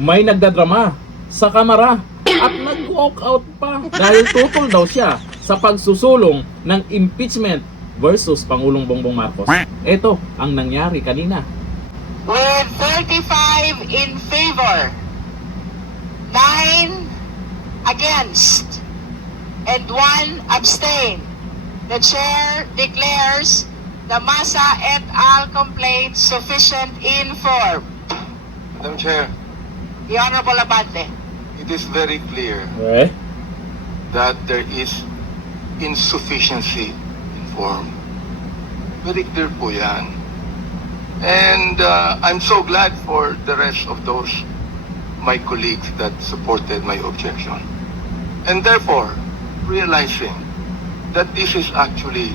may nagdadrama sa kamera at nag-walk out pa dahil tutol daw siya sa pagsusulong ng impeachment versus Pangulong Bongbong Marcos. Ito ang nangyari kanina. With 35 in favor, 9 against, and 1 abstain, the chair declares the Masa et al. Complaint sufficient in form. Madam Chair, The Honorable Abante. it is very clear Eh? that there is insufficiency in form. Very clear po yan. And I'm so glad for the rest of those, my colleagues that supported my objection. And therefore, realizing that this is actually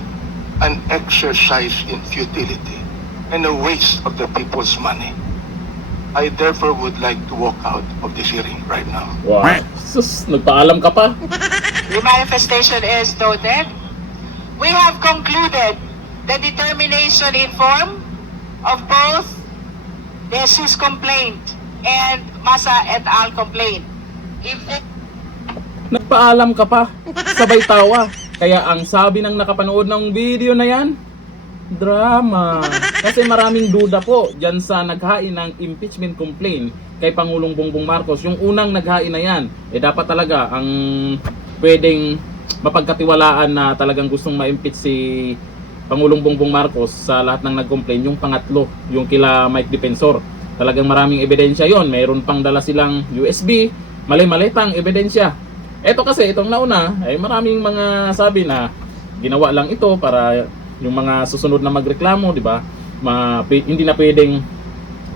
an exercise in futility and a waste of the people's money, I therefore would like to walk out of this hearing right now. Wow. Sus, nagpaalam ka pa. The manifestation is noted. We have concluded the determination in form of both the Jesus complaint and Masa et al. Complaint. If Nagpaalam ka pa. Sabay tawa. Kaya ang sabi ng nakapanood ng video na yan, drama. Kasi maraming duda po dyan sa naghain ng impeachment complaint kay Pangulong Bongbong Marcos. Yung unang naghain na yan, dapat talaga ang pwedeng mapagkatiwalaan na talagang gustong ma-impeach si Pangulong Bongbong Marcos sa lahat ng nag-complain. Yung pangatlo, yung kila Mike Defensor. Talagang maraming ebidensya yon. Mayroon pang dala silang USB, mali-malitang ebidensya. Ito kasi, itong nauna, ay maraming mga sabi na ginawa lang ito para yung mga susunod na magreklamo, di ba? Hindi na pwedeng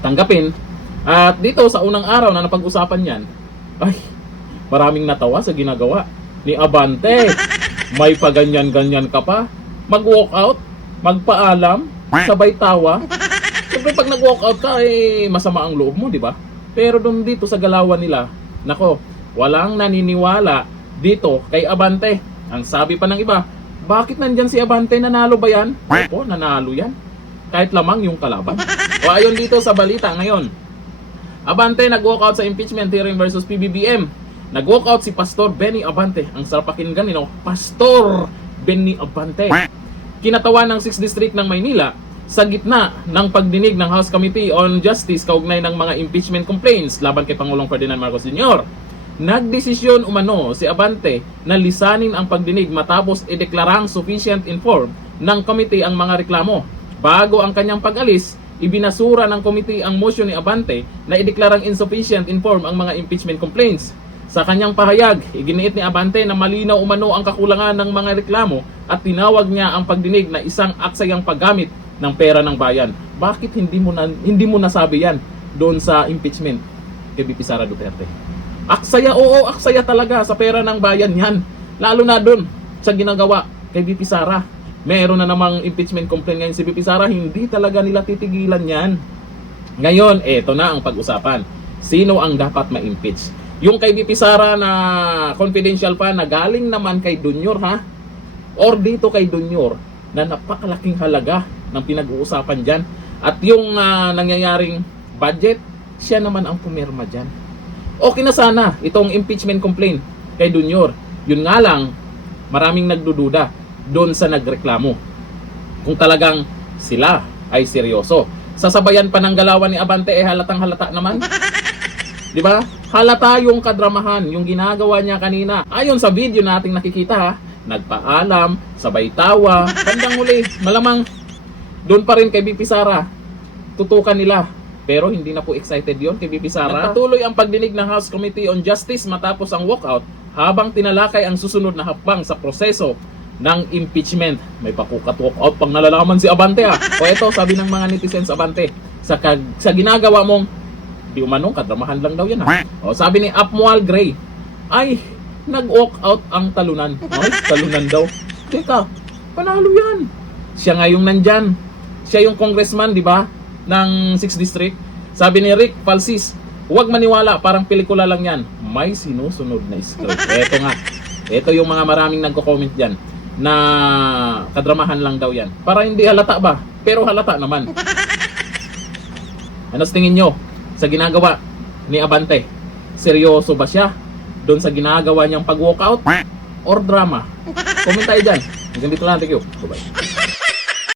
tanggapin. At dito sa unang araw na napag-usapan yan, ay, maraming natawa sa ginagawa ni Abante. May paganyan-ganyan ka pa. Mag-walk out, magpaalam, sabay tawa. Siyempre pag nag-walk out ka, masama ang loob mo, di ba? Pero doon dito sa galawan nila, nako, walang naniniwala dito kay Abante. Ang sabi pa ng iba, bakit nandyan si Abante? Nanalo ba yan? Opo, nanalo yan. Kahit lamang yung kalaban. O ayon dito sa balita ngayon, Abante nag-walk out sa impeachment hearing versus PBBM. Nag-walk out si Pastor Benny Abante. Ang sarap pakinggan, Pastor Benny Abante. Kinatawan ng 6th District ng Maynila sa gitna ng pagdinig ng House Committee on Justice kaugnay ng mga impeachment complaints laban kay Pangulong Ferdinand Marcos Jr. Nagdesisyon umano si Abante na lisanin ang pagdinig matapos ideklarang sufficient informed ng committee ang mga reklamo. Bago ang kanyang pag-alis, ibinasura ng committee ang motion ni Abante na ideklarang insufficient informed ang mga impeachment complaints. Sa kanyang pahayag, iginiit ni Abante na malinaw umano ang kakulangan ng mga reklamo at tinawag niya ang pagdinig na isang aksayang paggamit ng pera ng bayan. Bakit hindi mo nasabi yan doon sa impeachment kay VP Sara Duterte? Aksaya, oo, aksaya talaga sa pera ng bayan yan. Lalo na doon sa ginagawa kay VP Sara. Meron na namang impeachment complaint ngayon si VP Sara, hindi talaga nila titigilan yan. Ngayon, eto na ang pag-usapan. Sino ang dapat ma-impeach? Yung kay VP Sara na confidential pa na galing naman kay Dunyor, ha? Or dito kay Dunyor na napakalaking halaga ng pinag-uusapan dyan. At yung nangyayaring budget, siya naman ang pumirma dyan. Okay na sana itong impeachment complaint kay Dunyor. Yun nga lang, maraming nagdududa doon sa nagreklamo. Kung talagang sila ay seryoso. Sasabayan pa ng galawan ni Abante, halatang halata naman. Di ba? Halata yung kadramahan, yung ginagawa niya kanina. Ayon sa video nating nakikita, nagpaalam, sabay tawa, bandang huli, malamang doon pa rin kay VP Sara. Tutukan nila. Pero hindi na po excited yon kay VP Sara. Nagpatuloy ang pagdinig ng House Committee on Justice matapos ang walkout habang tinalakay ang susunod na hakbang sa proseso ng impeachment. May pakukat walkout pang nalalaman si Abante, ha. O ito, sabi ng mga netizens, Abante, sa ginagawa mong di umanong kadramahan lang daw yan, ha. O sabi ni Apmual Gray, ay nag-walkout ang talunan. Ay, talunan daw. Teka, panalo yan. Siya nga yung nandyan. Siya yung congressman, di ba? Ng 6th District. Sabi ni Rick Falsis, huwag maniwala, parang pelikula lang yan. May sinusunod na script. Eto nga. Ito yung mga maraming nagko-comment dyan na kadramahan lang daw yan. Para hindi halata ba? Pero halata naman. Ano sa tingin nyo sa ginagawa ni Abante. Seryoso ba siya doon sa ginagawa niyang pag-walkout? Or drama? Comment tayo dyan. Hanggang dito lang. Thank you. Bye-bye.